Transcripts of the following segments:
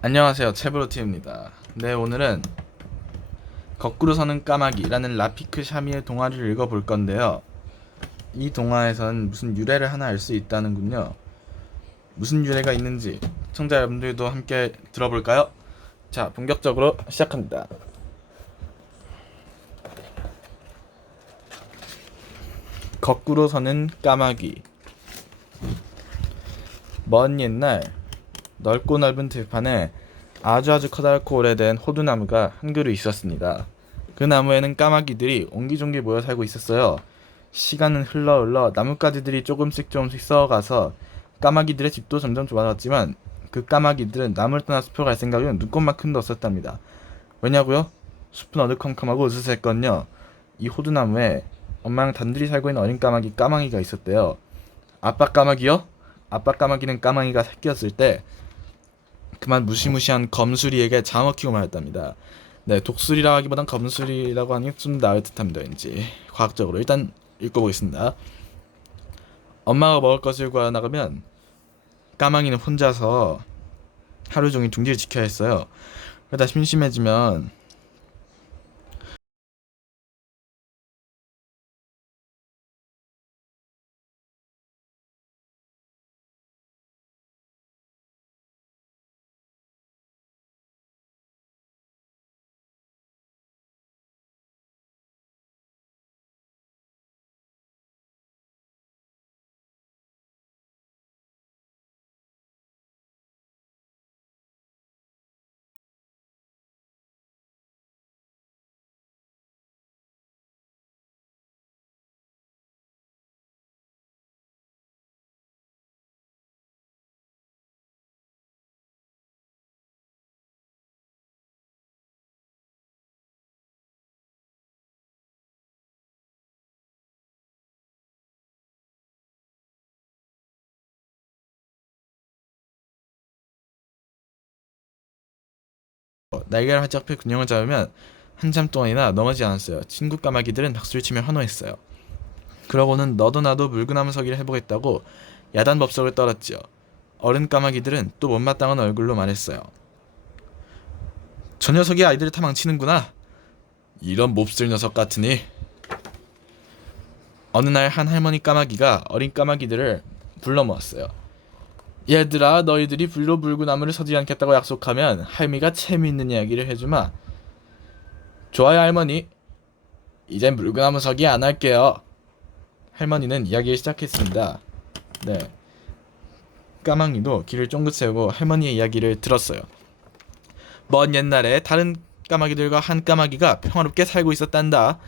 안녕하세요. 채브로티입니다. 네 오늘은 거꾸로 서는 까마귀라는 라피크 샤미의 동화를 읽어볼 건데요. 이 동화에선 무슨 유래를 하나 알 수 있다는군요. 무슨 유래가 있는지 청자 여러분들도 함께 들어볼까요? 자 본격적으로 시작합니다. 거꾸로 서는 까마귀. 먼 옛날 넓고 넓은 들판에 아주 아주 커다랗고 오래된 호두나무가 한 그루 있었습니다. 그 나무에는 까마귀들이 옹기종기 모여 살고 있었어요. 시간은 흘러 흘러 나뭇가지들이 조금씩 조금씩 썩어가서 까마귀들의 집도 점점 좋아졌지만 그 까마귀들은 나무를 떠나 숲으로 갈 생각은 눈꼽만큼도 없었답니다. 왜냐고요? 숲은 어두컴컴하고 으스스했거든요. 이 호두나무에 엄마랑 단둘이 살고 있는 어린 까마귀 까마귀가 있었대요. 아빠 까마귀요? 아빠 까마귀는 까마귀가 새끼였을 때 그만 무시무시한 검수리에게 잡아먹히고 말았답니다. 네, 독수리라 하기보단 검수리라고 하는 게 좀 나을 듯합니다. 왠지 과학적으로 일단 읽어보겠습니다. 엄마가 먹을 것을 구하 나가면 까마귀는 혼자서 하루 종일 둥지를 지켜야 했어요. 그러다 심심해지면 날개를 활짝 펴 균형을 잡으면 한참 동안이나 넘어지지 않았어요. 친구 까마귀들은 박수를 치며 환호했어요. 그러고는 너도 나도 물구나무 서기를 해보겠다고 야단 법석을 떨었지요. 어른 까마귀들은 또 못마땅한 얼굴로 말했어요. 저 녀석이 아이들을 다 망치는구나. 이런 몹쓸 녀석 같으니. 어느 날 한 할머니 까마귀가 어린 까마귀들을 불러 모았어요. 얘들아 너희들이 불로 물구나무를 서지 않겠다고 약속하면 할미가 재미있는 이야기를 해주마. 좋아요 할머니. 이젠 물구나무 서기 안 할게요. 할머니는 이야기를 시작했습니다. 네. 까망이도 귀를 쫑긋 세우고 할머니의 이야기를 들었어요. 먼 옛날에 다른 까마귀들과 한 까마귀가 평화롭게 살고 있었단다.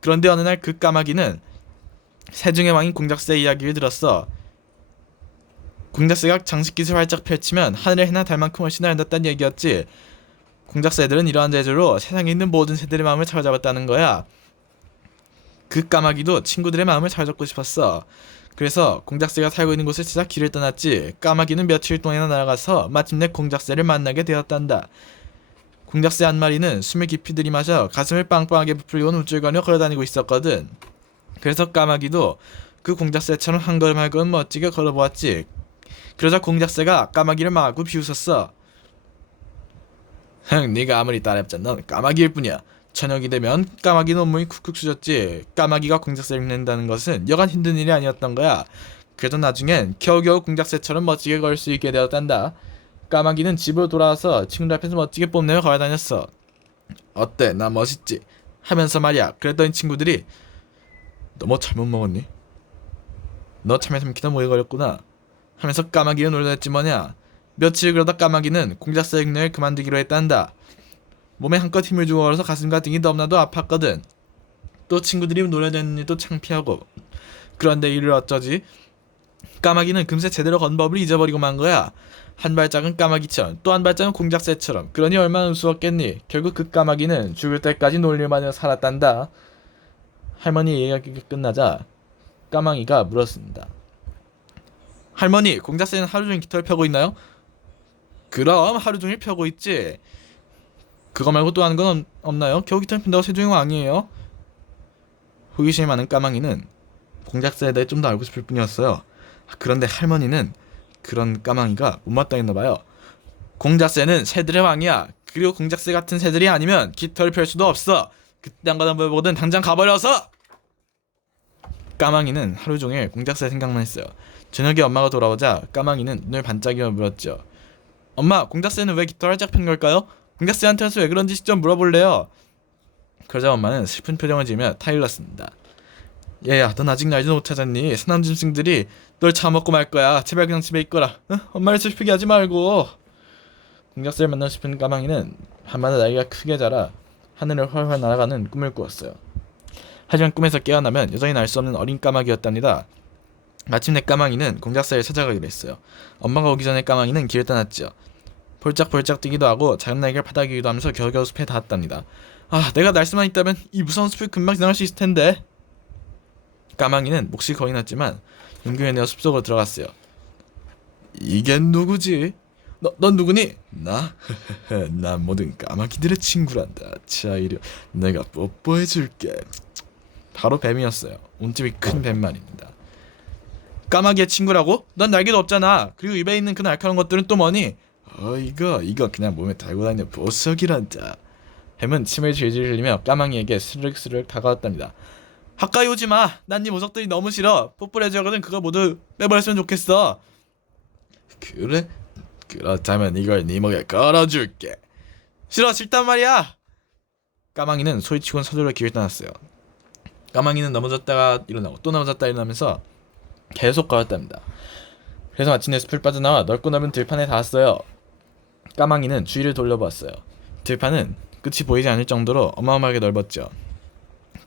그런데 어느 날 그 까마귀는 세중의 왕인 공작새의 이야기를 들었어 공작새가 장식깃을 활짝 펼치면 하늘의 해나 달만큼 훨씬 아름답다는 얘기였지. 공작새들은 이러한 재주로 세상에 있는 모든 새들의 마음을 사로잡았다는 거야. 그 까마귀도 친구들의 마음을 사로잡고 싶었어. 그래서 공작새가 살고 있는 곳을 찾아 길을 떠났지. 까마귀는 며칠 동안이나 날아가서 마침내 공작새를 만나게 되었단다. 공작새 한 마리는 숨을 깊이 들이마셔 가슴을 빵빵하게 부풀리고 우쭐거려 걸어다니고 있었거든. 그래서 까마귀도 그 공작새처럼 한 걸음 한 걸음 멋지게 걸어보았지. 그러자 공작새가 까마귀를 막고 비웃었어. 흥, 네가 아무리 따라해봤자 넌 까마귀일 뿐이야. 저녁이 되면 까마귀 논문이 쿡쿡 쑤졌지. 까마귀가 공작새를 낸다는 것은 여간 힘든 일이 아니었던 거야. 그래도 나중엔 겨우겨우 공작새처럼 멋지게 걸 수 있게 되었단다. 까마귀는 집으로 돌아와서 친구들 앞에서 멋지게 뽐내며 걸어 다녔어. 어때? 나 멋있지? 하면서 말이야. 그랬더니 친구들이 너 뭐 잘못 먹었니? 너 참외 삼키다 모여걸렸구나. 하면서 까마귀가 놀랐지 뭐냐. 며칠 그러다 까마귀는 공작새 흉내를 그만두기로 했단다. 몸에 한껏 힘을 주고 걸어서 가슴과 등이 너무나도 아팠거든. 또 친구들이 놀려대는 일도 창피하고. 그런데 이를 어쩌지? 까마귀는 금세 제대로 건 법을 잊어버리고 만 거야. 한 발짝은 까마귀처럼 또 한 발짝은 공작새처럼 그러니 얼마나 우스웠겠니? 결국 그 까마귀는 죽을 때까지 놀릴만하며 살았단다. 할머니 이야기가 끝나자 까마귀가 물었습니다. 할머니, 공작새는 하루 종일 깃털 펴고 있나요? 그럼 하루 종일 펴고 있지. 그거 말고 또 하는 건 없- 없나요? 겨우 깃털 핀다고 세종이 왕이에요? 호기심이 많은 까망이는 공작새에 대해 좀 더 알고 싶을 뿐이었어요. 그런데 할머니는 그런 까망이가 못마땅했나 봐요. 공작새는 새들의 왕이야. 그리고 공작새 같은 새들이 아니면 깃털을 펼 수도 없어. 그딴 거나 보거든 당장 가버려서. 까망이는 하루 종일 공작새 생각만 했어요. 저녁에 엄마가 돌아오자 까망이는 눈을 반짝이며 물었죠. 엄마, 공작새는 왜 깃털 활짝 핀 걸까요? 공작새한테서 왜 그런지 직접 물어볼래요. 그러자 엄마는 슬픈 표정을 지으며 타일렀습니다. 얘야, 넌 아직 날지도 못하잖니. 사남 짐승들이 널 잡아먹고 말 거야. 제발 그냥 집에 있거라. 응? 엄마를 슬프게 하지 말고. 공작새를 만나고 싶은 까망이는 밤마다 날개가 크게 자라 하늘을 훨훨 날아가는 꿈을 꾸었어요. 하지만 꿈에서 깨어나면 여전히 날 수 없는 어린 까마귀였답니다. 마침내 까망이는 공작새를 찾아가기로 했어요. 엄마가 오기 전에 까망이는 길을 떠났죠. 볼짝볼짝 뛰기도 하고 작은 날개를 파닥이기도 하면서 겨우겨우 숲에 닿았답니다. 아, 내가 날 수만 있다면 이 무서운 숲을 금방 지나갈 수 있을 텐데. 까망이는 몫이 거의 났지만 용기를 내어 숲속으로 들어갔어요. 이게 누구지? 너, 넌 누구니? 나? 난 모든 까마귀들의 친구란다. 자, 이리 내가 뽀뽀해줄게. 바로 뱀이었어요. 온집이 큰 뱀 말입니다. 까마귀의 친구라고? 넌 날개도 없잖아. 그리고 입에 있는 그 날카로운 것들은 또 뭐니? 어 이거 이거 그냥 몸에 달고 다니는 보석이란다. 뱀은 침을 질질 흘리며 까망이에게 스르륵스르륵 다가왔답니다. 가까이 오지 마. 난 네 보석들이 너무 싫어. 뽀뽀를 해주거든 그거 모두 빼버렸으면 좋겠어. 그래? 그렇다면 이걸 네 목에 걸어줄게. 싫어 싫단 말이야. 까망이는 소리치곤 서둘러 길을 떠났어요. 까망이는 넘어졌다가 일어나고 또 넘어졌다 일어나면서 계속 걸었답니다. 그래서 마침내 숲을 빠져나와 넓고 넓은 들판에 닿았어요. 까망이는 주위를 돌려보았어요. 들판은 끝이 보이지 않을 정도로 어마어마하게 넓었죠.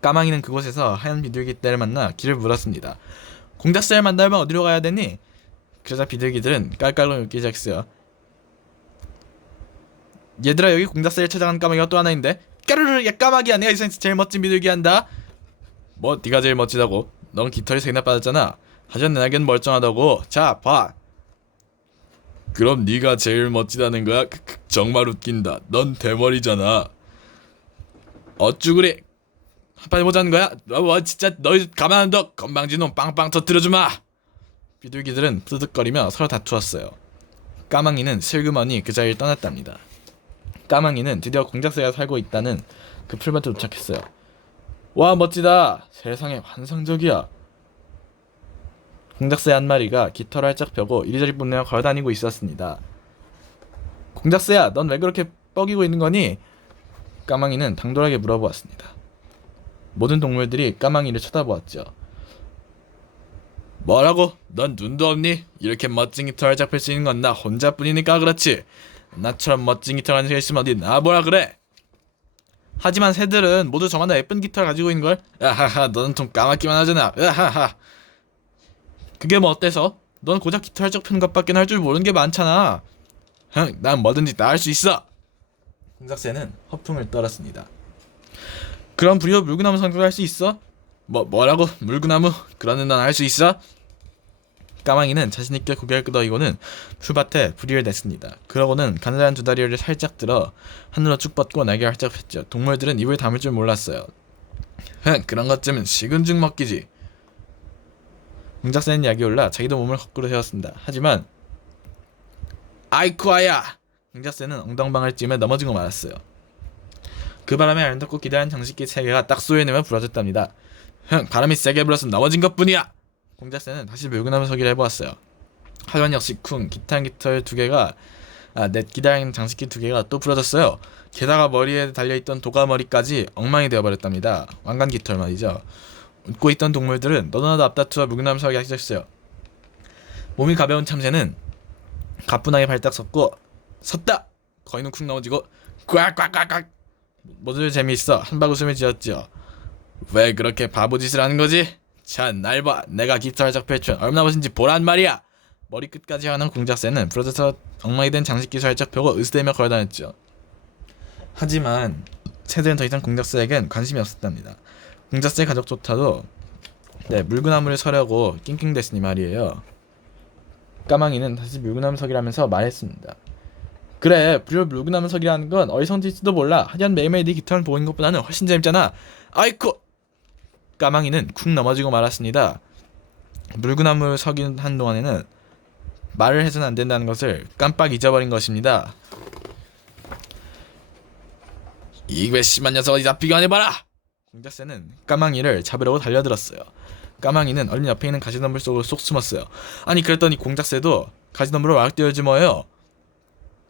까망이는 그곳에서 하얀 비둘기 떼를 만나 길을 물었습니다. 공작새를 만나면 어디로 가야 되니? 그러자 비둘기들은 깔깔로 웃기 시작했어요. 얘들아 여기 공작새를 찾아간 까마귀가 또 하나 있는데 까르르 야 까마귀야 내가 이 세상에서 제일 멋진 비둘기 한다 뭐 네가 제일 멋지다고 넌 깃털이 세나 빠졌잖아 하지만 내 날개는 멀쩡하다고 자 봐 그럼 네가 제일 멋지다는 거야? 크, 크, 정말 웃긴다 넌 대머리잖아 어쭈 그래 한판 해보자는 거야? 너뭐 진짜 너희 가만 안 둬 건방진 놈 빵빵 터뜨려주마 비둘기들은 푸득거리며 서로 다투었어요 까망이는 슬그머니 그 자리를 떠났답니다 까망이는 드디어 공작새가 살고 있다는 그 풀밭에 도착했어요. 와 멋지다. 세상에 환상적이야. 공작새 한 마리가 깃털을 활짝 펴고 이리저리 뽐내며 걸어다니고 있었습니다. 공작새야, 넌 왜 그렇게 뻐기고 있는 거니? 까망이는 당돌하게 물어보았습니다. 모든 동물들이 까망이를 쳐다보았죠. 뭐라고? 넌 눈도 없니? 이렇게 멋진 깃털 활짝 펼 수 있는 건 나 혼자뿐이니까 그렇지. 나처럼 멋진 깃털 새가 있으면 어디 나보라 그래. 하지만 새들은 모두 저마다 예쁜 깃털 가지고 있는 걸. 야하하, 너는 좀 까맣기만 하잖아. 야하하. 그게 뭐 어때서? 넌 고작 펴는 것밖에 할줄 모르는 게 많잖아. 흥, 난 뭐든지 다 할 수 있어. 공작새는 허풍을 떨었습니다. 그럼 불이어 물구나무 성격을 할수 있어? 뭐 뭐라고? 물구나무? 그러는 넌할수 있어? 까망이는 자신있게 고개를 끄덕이고는 풀밭에 부리를 냈습니다. 그러고는 가느다란 두 다리를 살짝 들어 하늘로 쭉 뻗고 날개를 활짝 폈죠. 동물들은 입을 다물 줄 몰랐어요. 흥, 그런 것쯤은 식은 죽 먹기지. 공작새는 약이 올라 자기도 몸을 거꾸로 세웠습니다. 하지만 아이쿠아야! 공작새는 엉덩방을 찌며 넘어지고 말았어요. 그 바람에 아름답고 기다란 장식기 세 개가 딱 쏘여내며 부러졌답니다. 흥, 바람이 세게 불어서 넘어진 것뿐이야! 공작새는 다시 물구나무 서기를 해보았어요. 하지만 역시 쿵 기타 깃털 두 개가 아, 넷 기다란 장식기 두 개가 또 부러졌어요. 게다가 머리에 달려있던 도가머리까지 엉망이 되어버렸답니다. 왕관 깃털 말이죠. 웃고 있던 동물들은 너도나도 앞다투어 물구나무 서기 하기 시작했어요. 몸이 가벼운 참새는 가뿐하게 발딱 섰고 섰다! 거인은 쿵 넘어지고 꽉꽉꽉꽉 모두들 재미있어 한박 웃음을 지었죠. 왜 그렇게 바보짓을 하는 거지? 자, 날 봐. 내가 깃털 펼쳐 얼마나 멋진지 보란 말이야. 머리끝까지 하는 공작새는 부러져서 엉망이 된 장식기 살짝 펴고 으스대며 걸어다녔죠. 하지만 새들은 더 이상 공작새에겐 관심이 없었답니다. 공작새 가족조차도 네 물구나무를 서려고 낑낑댔으니 말이에요. 까망이는 다시 물구나무 서기라면서 말했습니다. 그래, 불효 물구나무 서기라는 건 어리석질지도 몰라. 하지만 매일매일 네 깃털을 보이는 것보다는 훨씬 재밌잖아. 아이쿠! 까망이는 쿵 넘어지고 말았습니다. 물구나무를 서긴 한 동안에는 말을 해서는 안 된다는 것을 깜빡 잊어버린 것입니다. 이 괘씸한 녀석 어디 잡히게 안 해봐라! 공작새는 까망이를 잡으려고 달려들었어요. 까망이는 얼른 옆에 있는 가시덤불 속으로 쏙 숨었어요. 아니 그랬더니 공작새도 가시덤불을 와락 뛰어지 뭐예요.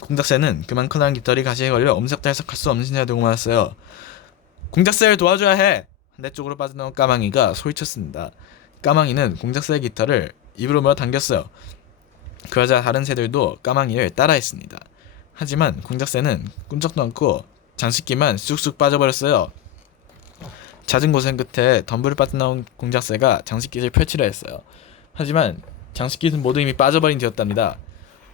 공작새는 그만 커다란 깃털이 가시에 걸려 엄석달석 할 수 없는 신세가 되고 말았어요. 공작새를 도와줘야 해! 한대 쪽으로 빠져나온 까망이가 소리쳤습니다. 까망이는 공작새의 깃털을 입으로 물어 당겼어요. 그러자 다른 새들도 까망이를 따라했습니다. 하지만 공작새는 꼼짝도 않고 장식기만 쑥쑥 빠져버렸어요. 잦은 고생 끝에 덤불을 빠져나온 공작새가 장식깃을 펼치려 했어요. 하지만 장식깃은 모두 이미 빠져버린 뒤였답니다.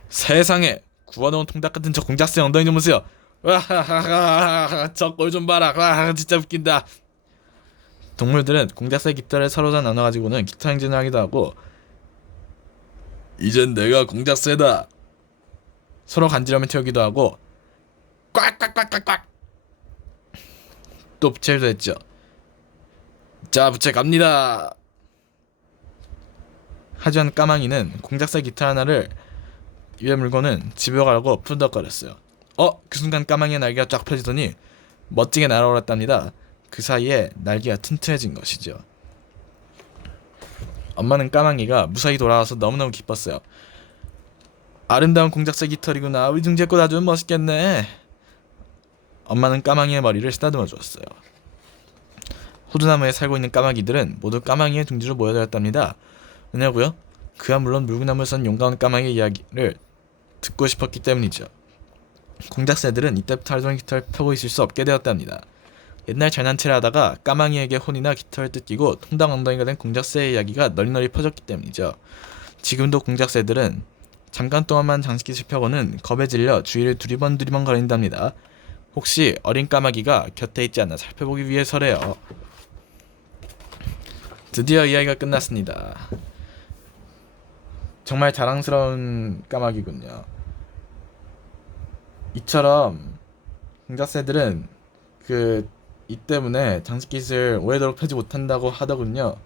세상에 구워놓은 통닭 같은 저 공작새 엉덩이 좀 보세요. 와하하하 저꼴 좀 봐라. 와 진짜 웃긴다. 동물들은 공작새 깃털을 서로 다 나눠가지고는 기타 행진을 하기도 하고 이젠 내가 공작새다. 서로 간지럼을 태우기도 하고 꽉꽉꽉꽉꽉 또 부채도 했죠. 자 부채 갑니다. 하지만 까망이는 공작새 기타 하나를 입에 물고는 집에 가라고 푸덕거렸어요. 어? 그 순간 까망이의 날개가 쫙 펴지더니 멋지게 날아올랐답니다. 그 사이에 날개가 튼튼해진 것이죠. 엄마는 까망이가 무사히 돌아와서 너무너무 기뻤어요. 아름다운 공작새 깃털이구나. 우리 등제 꽃 아주 멋있겠네. 엄마는 까망이의 머리를 쓰다듬어 주었어요. 호두나무에 살고 있는 까마귀들은 모두 까망이의 둥지로 모여들었답니다. 왜냐고요? 그야 물론 물구나무를 선 용감한 까마귀의 이야기를 듣고 싶었기 때문이죠. 공작새들은 이때부터 하루 종일 깃털을 펴고 있을 수 없게 되었답니다. 옛날 잘난체를 하다가 까망이에게 혼이나 깃털을 뜯기고 통당 엉덩이가 된 공작새의 이야기가 널널이 퍼졌기 때문이죠. 지금도 공작새들은 잠깐 동안만 장식깃을 펴고는 겁에 질려 주위를 두리번 두리번 거린답니다. 혹시 어린 까마귀가 곁에 있지 않나 살펴보기 위해서래요. 드디어 이야기가 끝났습니다. 정말 자랑스러운 까마귀군요. 이처럼 공작새들은 그 이 때문에 장식깃을 오래도록 펴지 못한다고 하더군요.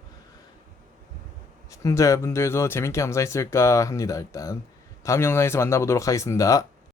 시청자 여러분들도 재밌게 감상했을까 합니다. 일단 다음 영상에서 만나보도록 하겠습니다.